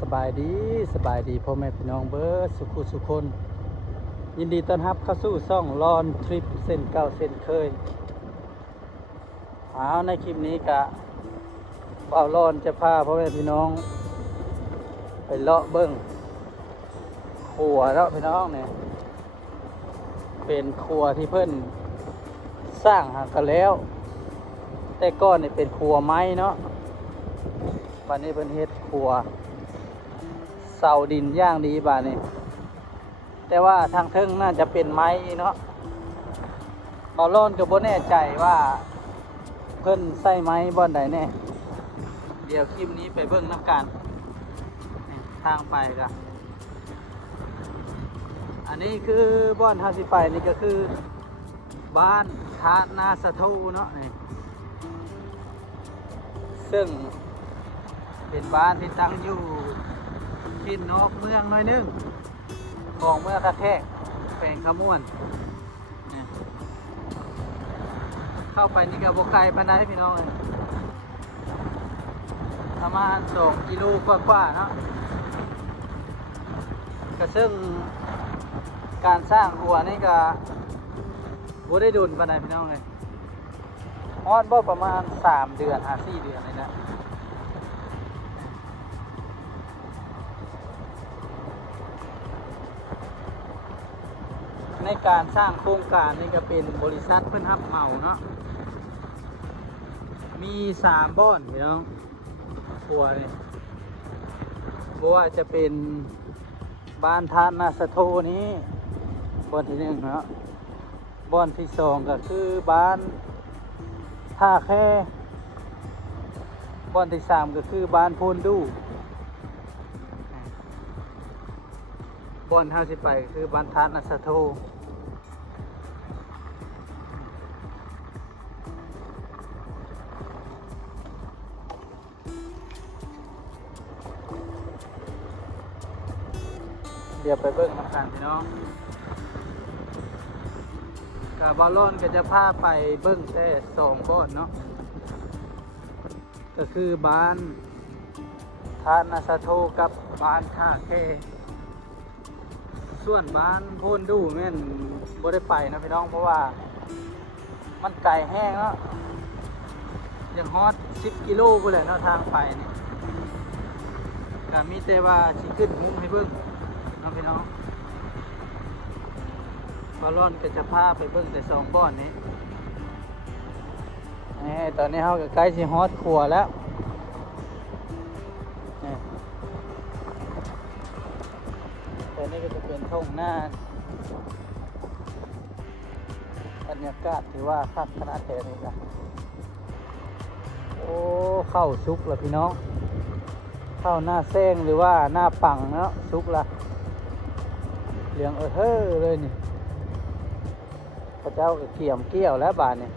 สบายดีสบายดีพ่อแม่พี่น้องเบิร์ดสุขุสุคนยินดีต้อนรับเข้าสู่ช่องลอนทริปเส้นเก่าเส้นเคยในคลิปนี้กะเป่าลอนจะพาพ่อแม่พี่น้องไปเลาะเบิ้งครัวแล้วพี่น้องเนี่ยเป็นครัวที่เพิ่นสร้างหากันแล้วแต่ก่อนเนี่ยเป็นครัวไม้เนาะวันนี้เพิ่นเฮ็ดครัวเสาดินย่างดีบาดนี้แต่ว่าทางเทิงน่าจะเป็นไม้เนาะเบาโลนก็บ่แน่ใจว่าเพิ่นใส่ไม้บ่อนใดแน่เดี๋ยวคลิปนี้ไปเบิ่งน้ำกันทางไปก็อันนี้คือบ่อนเฮาสิไปนี่ก็คือบ้านทานาสะทูเนาะนี่ซึ่งเป็นบ้านที่ตั้งอยู่ที่นอกเมืองหน่อยนึงของเมืองตะแคกแขวงขมวนเข้าไปนี่ก็บ่ไกลปานใดพี่น้องประมาณ2 กิโลกว่าๆเนาะก็ซึ่งการสร้างครัวนี่ก็บ่ได้ดุลปานใดพี่น้องเลยฮอดบ่ประมาณ3 เดือน4 เดือนเลยนะในการสร้างโครงการนี่ก็เป็นบริษัทเพิ่นรับเหมาเนาะมี3 บ่อนพี่น้องครัวนี่บ่ว่าจะเป็นบ้านทานนาสะโทนี้บ่อนที่1เนาะบ่อนที่2ก็คือบ้านท่าแค่บ่อนที่3ก็คือบ้านโพนดูบ่อนเฮาสิไปก็คือบ้านทานนาสะโทเดี๋ยวไปเบิ่งน้ำกันพี่น้องกาบอลลอนก็จะพาไปเบิ่งแต่2 บ่อนเนาะก็คือบ้านทานาสะโทกับบ้านท่าแคส่วนบ้านโพนดูแม่นบ่ได้ไปนะพี่น้องเพราะว่ามันไกลแห้งเนาะยังฮอด10 กิโลพุ่นแหละเนาะทางไปนี่ก็มีแต่ว่าสิขึ้นมุมให้เบิ่งน้องพี่น้องบอลลอนก็จะพาไปเบิ่งแต่2 บ่อนนี้ตอนนี้เฮาก็ใกล้สิฮอดครัวแล้วแต่นี่ก็จะเป็นทุ่งนาบรรยากาศถือว่าคักขนาดแท้นี่จ้ะโอ้เข้าสุกแล้วพี่น้องเข้าหน้าแซงหรือว่าหน้าปังเนาะสุกละเหลืองเฮ้อเลยนี่พระเจ้าก็เกี่ยมเกี่ยวแล้วบาดนี่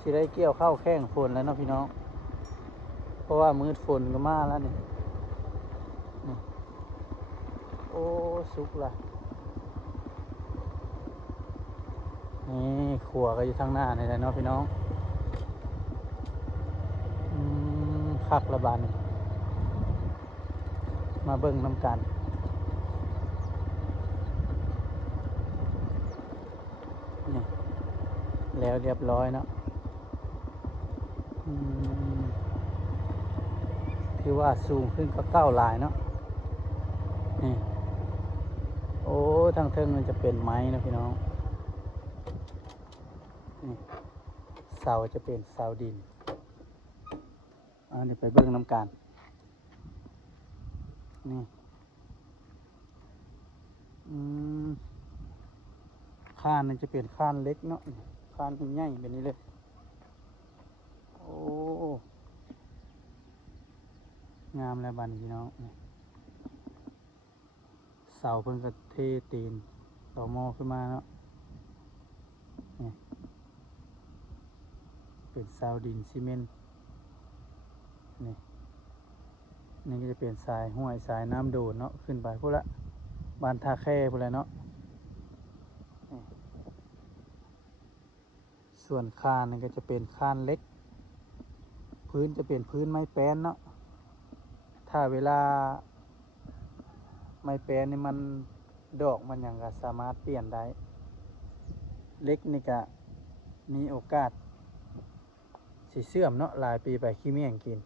สิได้เกี่ยวเข้าแข้งฝนแล้วเนาะพี่น้องเพราะว่ามืดฝนก็มาแล้วนี่โอ้สุกละนี่ขัวก็อยู่ทางหน้านี่แหละเนาะพี่น้องคักระบาดนี่มาเบิ่งน้ำกันนี่แล้วเรียบร้อยเนาะถือว่าสูงขึ้นก็ก้าวลายเนาะนี่โอ้ทางเทิงมันจะเป็นไม้นะพี่น้องนี่เสาจะเป็นเสาดินเดี๋ยวไปเบิ่งน้ำกันนี่ข้านมันจะเป็นข้านเล็กเนาะข้านใหญ่แบบนี้เลยโอ้งามแล้วบันพี่น้องเสาเพิ่นก็เทตีนต่อหม้อขึ้นมาเนาะนี่เป็นเสาดินซีเมนต์นี่ก็จะเป็นสายห้วยสายน้ำโดดเนาะขึ้นไปพวกละบ้านท่าแค่พวกละเนาะส่วนคานนี่ก็จะเป็นคานเล็กพื้นจะเป็นพื้นไม้แป้นเนาะ ถ้าเวลาไม้แปรนี่มันดอกมันหยังก็สามารถเปลี่ยนได้เล็กนี่ก็มีโอกาสสิเสื่อมเนาะหลายปีไปขี้เมี่ยงกิน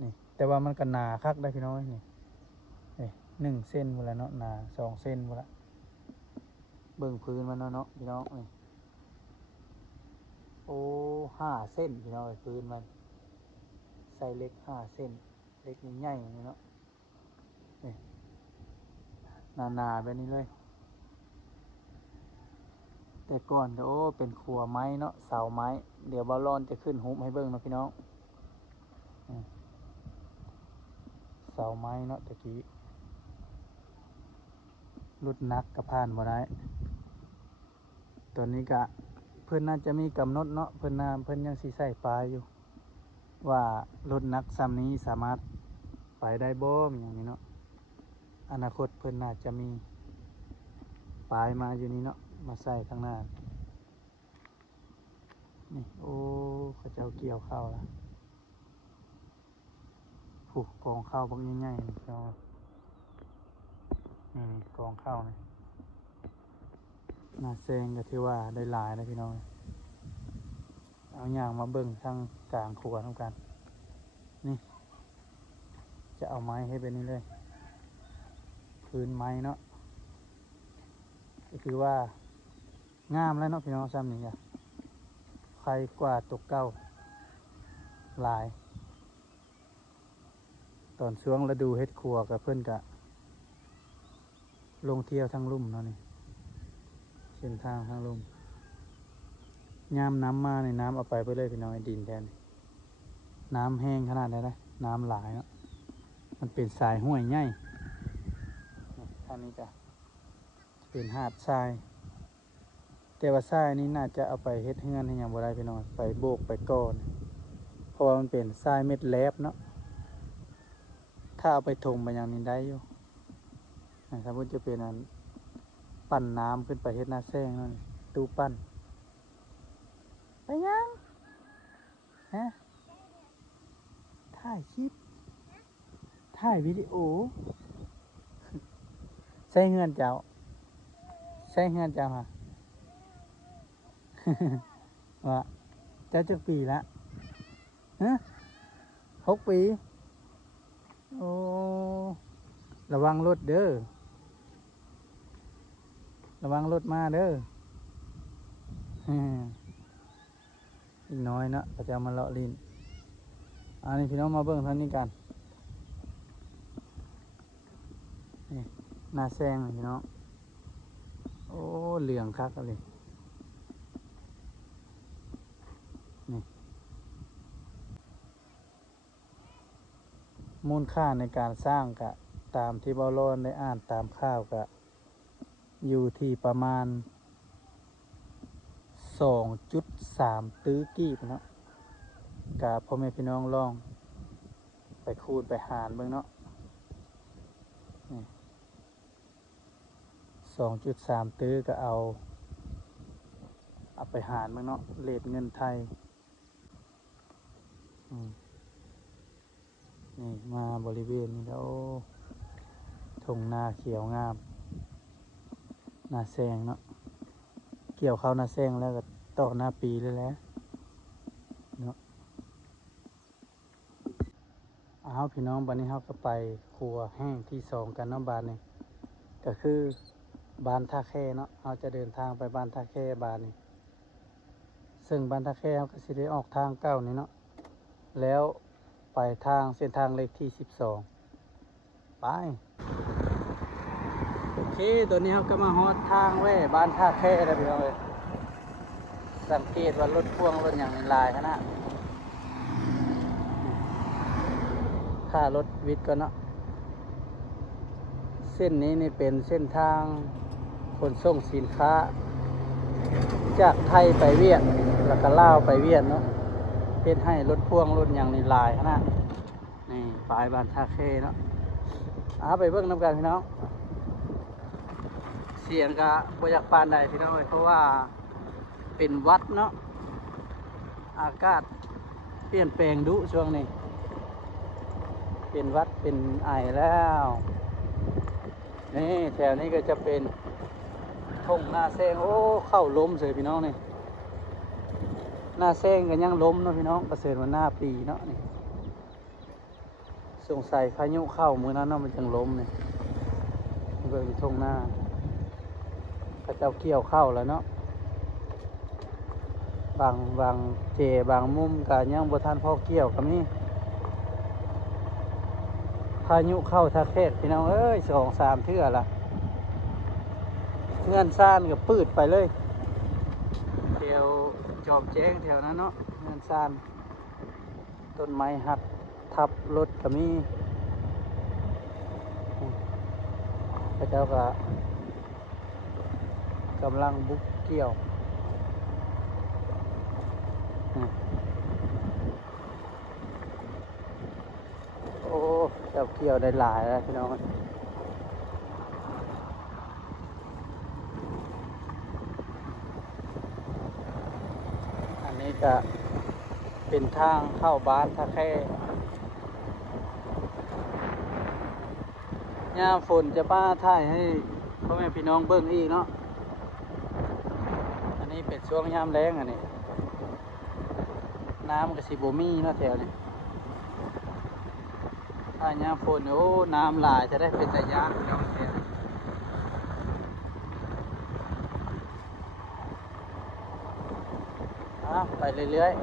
นี่แต่ว่ามันก็หนาคักได้พี่น้องนี่1 เส้นพุ่นละเนาะหนา2 เส้นพุ่นละเบิ่งพื้นมันเนาะพี่น้องนี่โอ้5 เส้นพี่น้องพื้นมันใส่เล็ก5 เส้นเล็กใหญ่ๆนี่เนาะนี่หนาๆแบบนี้เลยแต่ก่อนก็โอ้เป็นครัวไม้เนาะเสาไม้เดี๋ยวบอลลอนจะขึ้นหุบให้เบิ่งเนาะพี่น้องเสาไม้เนาะตะกี้รุดนักกับผ่านบ่ได้ตัวนี้ก็เพิ่นน่าจะมีกำหนดเนาะเพิ่นยังสิใส่ปลายอยู่ว่ารถนักซ้ำนี้สามารถไปได้บ่อย่างนี้เนาะอนาคตเพิ่นน่าจะมีปลายมาอยู่นี่เนาะมาใส่ข้างหน้านี่โอ้เขาเจ้าเกี่ยวข้าวละผูกกองข้าวพวกใหญ่ๆนี่เจ้านี่กองข้าวนี่น่าแซงก็ที่ว่าได้หลายนะพี่น้องเอาอย่างมาเบิ่งทางกลางครัวทำกันนี่จะเอาไม้ให้เป็นนี่เลยพื้นไม้เนาะก็คือว่างามแล้วเนาะพี่น้องซ้ำนี่อ่ะใครกว่าตกเก้าหลายตอนช่วงฤดูเฮ็ดครัวกับเพื่อนกะลงเที่ยวทางลุ่มเนาะนี่เส้นทางทางลุ่มยามน้ำมาในน้ำเอาไปเลยพี่น้องดินแทนน้ำแห้งขนาดไหนนะน้ำหลายเนาะมันเป็นสายห้วยใหญ่ทางนี้กะเป็นหาดทรายแต่ว่าทรายนี้น่าจะเอาไปเฮ็ดเฮือนให้ยังบ่ได้พี่น้องไปโบกไปก่อนเพราะว่ามันเป็นทรายเม็ดแลบเนาะถ้าเอาไปถมไปอย่างนี้ได้อยู่สมมติจะเป็นอันปั่นน้ำขึ้นไปเฮ็ดหน้าแซงนั่นตู้ปั่นไปยังฮะถ่ายคลิปถ่ายวิดีโอใช้เงินเจ้าใช้เงินเจ้าฮะ ว่าเจ้าจักปีละฮะ6 ปีโอ้ระวังรถเด้อระวังรถมาเด้ออีกน้อยเนาะก็จะมาเลาะลิ้นอันนี้พี่น้องมาเบิ่งทางนี้กันนี่หน้าแซงพี่น้องโอ้เหลืองคักเลยนี่มูลค่าในการสร้างกะตามที่บอลลอนได้อ่านตามข่าวกะอยู่ที่ประมาณ2.3 ตื้อกี้เนาะกะพ่อแม่พี่น้องลองไปคูณไปหารเบิ่งเนาะ2.3 ตื้อก็เอาไปหารเบิ่งเนาะเรทเงินไทยนี่มาบริเวณนี้แล้วทุ่งนาเขียวงามนาแซงเนาะเกี่ยวข้าวนาแซงแล้วก็ต่อหน้าปีเลยแหละเนาะเอาพี่น้องบัดนี้เราก็ไปครัวแห้งที่2กันเนาะบ้านนี้ก็คือบ้านท่าแค่เนาะเราจะเดินทางไปบ้านท่าแค่บ้านนี้ซึ่งบ้านท่าแค่เราก็สิได้ออกทางเก้านี้เนาะแล้วไปทางเส้นทางเลขที่12ไปโอเคตัวนี้ครับก็มาฮอดทางแว่บ้านท่าแค่แล้วพี่น้องเลยสังเกตว่ารถพ่วงรถอย่างในลายขนาดค่ารถวิทย์ก็เนาะเส้นนี้นี่เป็นเส้นทางขนส่งสินค้าจากไทยไปเวียดแล้วก็ลาวไปเวียดเนาะเฮ็ดให้รถพ่วงรถอย่างในลายขนาดนี่ปลายบ้านท่าแค่เนาะไปเบิ่งนำกันพี่น้องเสียงก็บ่อยากปานใดพี่น้องเพราะว่าเป็นวัดเนาะอากาศเปลี่ยนแปลงดุช่วงนี้ เป็นหวัดเป็นไอแล้วนี่แถวนี้ก็จะเป็นทุ่งนาแซงโอ้เข้าล้มเลยพี่น้องนี่หน้าแซงกันยังล้มเนาะพี่น้องประเสริฐว่าหน้าปีเนาะนี่สงสัยพายุเข้ามือนั้นเนาะมันจึงล้มนี่เบิ่งทุ่งนาพระเจ้าเกี่ยวเข้าแล้วเนาะบางเจบางมุมก็ยังบ่ทันพอเกี่ยวก็มีพายุเข้าทักเทศพี่น้องเอ้ย2-3 เทื่อละเงื่อนซ่านก็ปืดไปเลยแถวจอบแจ้งแถวนั้นเนาะเงื่อนซ่านต้นไม้หักทับรถก็มีพระเจ้าก็กำลังบุกเกี่ยวโอ้เจ้าเกี่ยวได้หลายแล้วพี่น้องอันนี้ก็เป็นทางเข้าบ้านท่าแค่ยามฝนจะป้าถ่ายให้พ่อแม่พี่น้องเบิ่งอีกเนาะอันนี้เป็นช่วงยามแล้งอันนี้น้ำก็สิบ่มีเนาะแถวนี้ถ้ายามฝนโอ้น้ำหลายจะได้เป็นระยะพี่น้องแถวไปเรื่อยๆ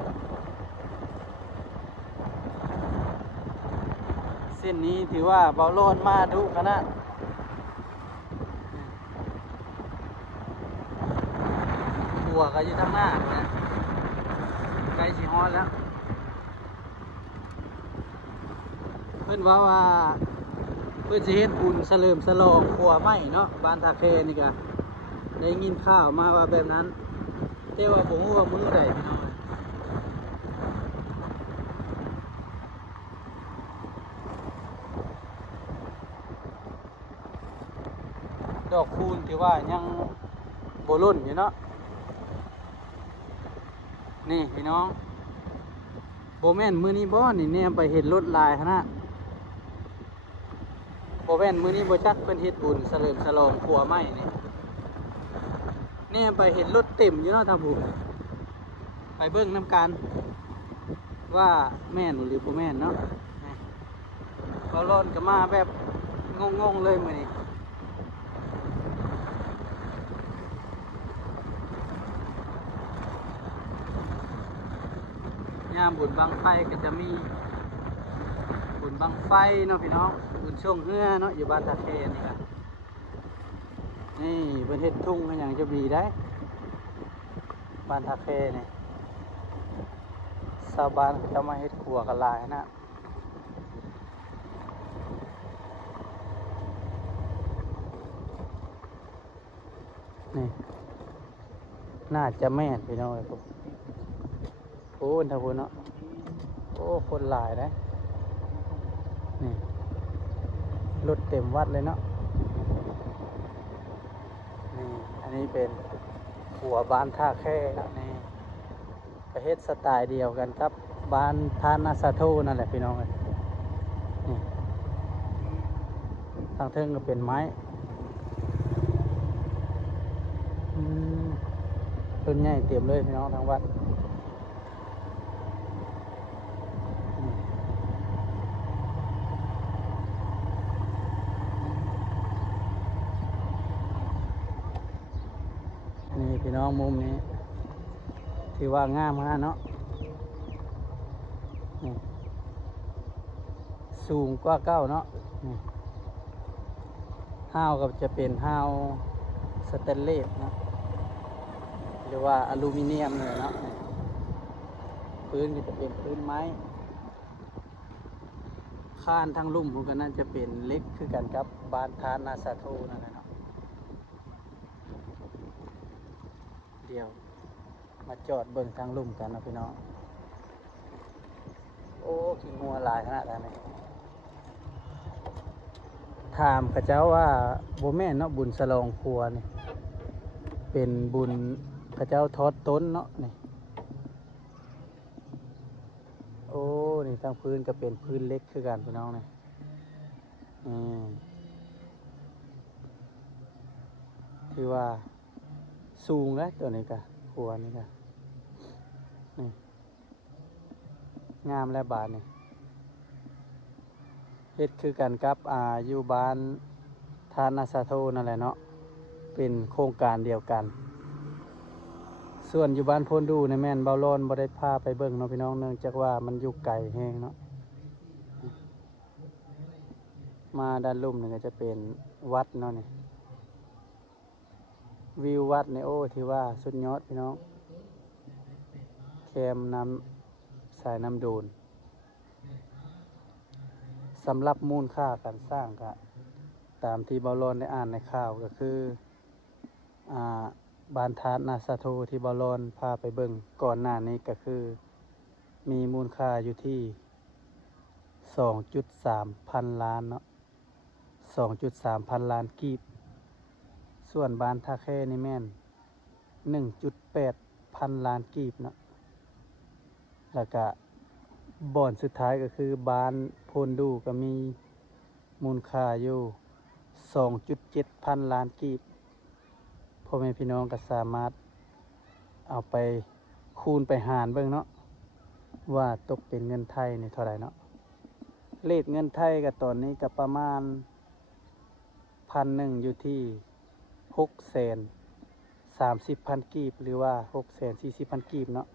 เส้นนี้ถือว่าเบาโลดมาดุขนาดหัวก็อยู่ทางหน้าเนี่ยใกล้สิฮอดแล้วเพิ่นว่าเพิ่นสิเฮ็ดบุญเฉลิมฉลองครัวไหม้เนาะบ้านตาแคนี่ก็ได้ยินข่าวมาว่าแบบนั้นแต่ว่าผมว่ามื้อใดพี่น้องดอกคูณถือว่ายังโบลุ่นอยู่เนาะนี่พี่น้องโบแม่นมือนี้บ่นี่แนมไปเห็นรถลายขนาดโบแม่นมือนี้บ่จักเพิ่นเฮ็ดบุญเฉลิมฉลองขัวไม้นี่แนมไปเห็นรถเต็มอยู่เนาะทางผู้ไปเบิ่งน้ำกันว่าแม่นหรือบ่แม่นเนาะก็ร้อนก็มาแบบงงๆเลยมื้อนี้ยามบุญบังไฟก็จะมีบุญบังไฟเนาะพี่น้องบุญช่วงเฮือเนาะอยู่บ้านตาแคนี่ครับนี่เป็นเฮ็ดทุ่งกันอย่างจะดีได้บ้านตาแคนี่ชาวบ้านจะมาเฮ็ดครัวกันหลายนะนี่น่าจะแม่นพี่น้องครับโอ้ท่าพูนเนาะโอ้คนหลายนะนี่รถเต็มวัดเลยเนาะนี่อันนี้เป็นหัวบ้านท่าแค่นี่ประเทศสไตล์เดียวกันครับบ้านทานาซาโทนั่นแหละพี่น้องเลยนี่ทางเทิงก็เป็นไม้ต้นใหญ่เต็มเลยพี่น้องทางวัดนี่พี่น้องมุมนี้ที่ว่างามมากเนาะนี่สูงกว่าเก้าเนาะนี่ห้าวก็จะเป็นห้าวสแตนเลสนะหรือว่าอลูมิเนียมเลยเนาะพื้นก็จะเป็นพื้นไม้ข้านทั้งลุ่มพวกนั้นจะเป็นเล็กคือกันครับบ้านทานาซาโทนั่นแหละเนาะเดียวมาจอดเบิ่งทางลุ่มกันนะพี่น้องโอ้ขี้งัวหลายขนาดนั้นเลยถามข้าเจ้าว่าโบแม่นเนาะบุญฉลองครัวนี่เป็นบุญข้าเจ้าทอดต้นเนาะนี่โอ้นี่ทางพื้นก็เป็นพื้นเล็กคือกันพี่น้องนี่ อืมถือว่าสูงแล้วตัวนี้กะขัวนี่กะนี่งามและบาทนี่เฮ็ดคือกันกับอยู่บ้านทานอาสาโทนั่นแหละเนาะเป็นโครงการเดียวกัน ส่วนอยู่บ้านโพนดูในแม่นเบาโลนบ่ได้พาไปเบิ่งเนาะพี่น้องเนื่องจากว่ามันอยู่ไกลแฮงเนาะมาด้านลุ่มนี่ก็จะเป็นวัดเนาะนี่วิววัดนี่โอ้ที่ว่าสุดยอดพี่น้องแคมน้ำสายน้ำโดนสำหรับมูลค่าการสร้างก็ตามที่เบาโลนได้อ่านในข่าวก็คืออ่าบานทานาสาโทที่เบาโลนพาไปเบิ่งก่อนหน้านี้ก็คือมีมูลค่าอยู่ที่ 2.3 พันล้านเนาะ 2.3 พันล้านกีบส่วนบ้านท่าแค่นี่แม่น 1.8 พันล้านกีบเนาะแล้วก็บ่อนสุดท้ายก็คือบ้านโพนดูก็มีมูลค่าอยู่ 2.7 พันล้านกีบพ่อแม่พี่น้องก็สามารถเอาไปคูณไปหารเบิ่งเนาะว่าตกเป็นเงินไทยนี่เท่าไหร่เนาะเลทเงินไทยก็ตอนนี้ก็ประมาณ1,001อยู่ที่630,000กีบหรือว่า640,000กีบเนาะ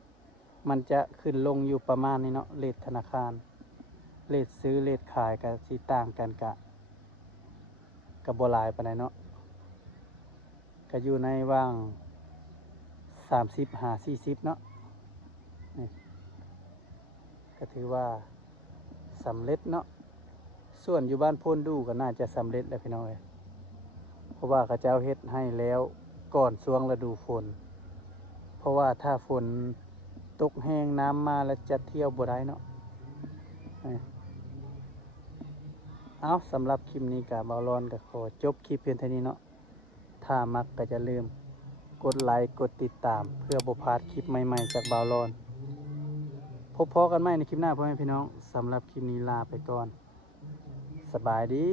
มันจะขึ้นลงอยู่ประมาณนี้เนาะเลทธนาคารเลทซื้อเลทขายก็สิต่างกันกะบ่หลายปานใดเนาะก็อยู่ในว่าง30-40เนาะนี่ก็ถือว่าสำเร็จเนาะส่วนอยู่บ้านโพนดูก็น่าจะสำเร็จแล้วพี่น้องเอ้ยเพราะว่าเขาเจ้าเฮ็ดให้แล้วก่อนช่วงฤดูฝนเพราะว่าถ้าฝนตกแห้งน้ำมาแล้วจะเที่ยวบ่ได้เนาะเอาสำหรับคลิปนี้กับเบาร้อนก็ขอจบคลิปเพียงเท่านี้เนาะถ้ามักก็จะลืมกดไลค์กดติดตามเพื่อบ่พลาดคลิปใหม่ๆจากเบาร้อนพบพอกันใหม่ในคลิปหน้าพ่อแม่พี่น้องสำหรับคลิปนี้ลาไปก่อนสบายดี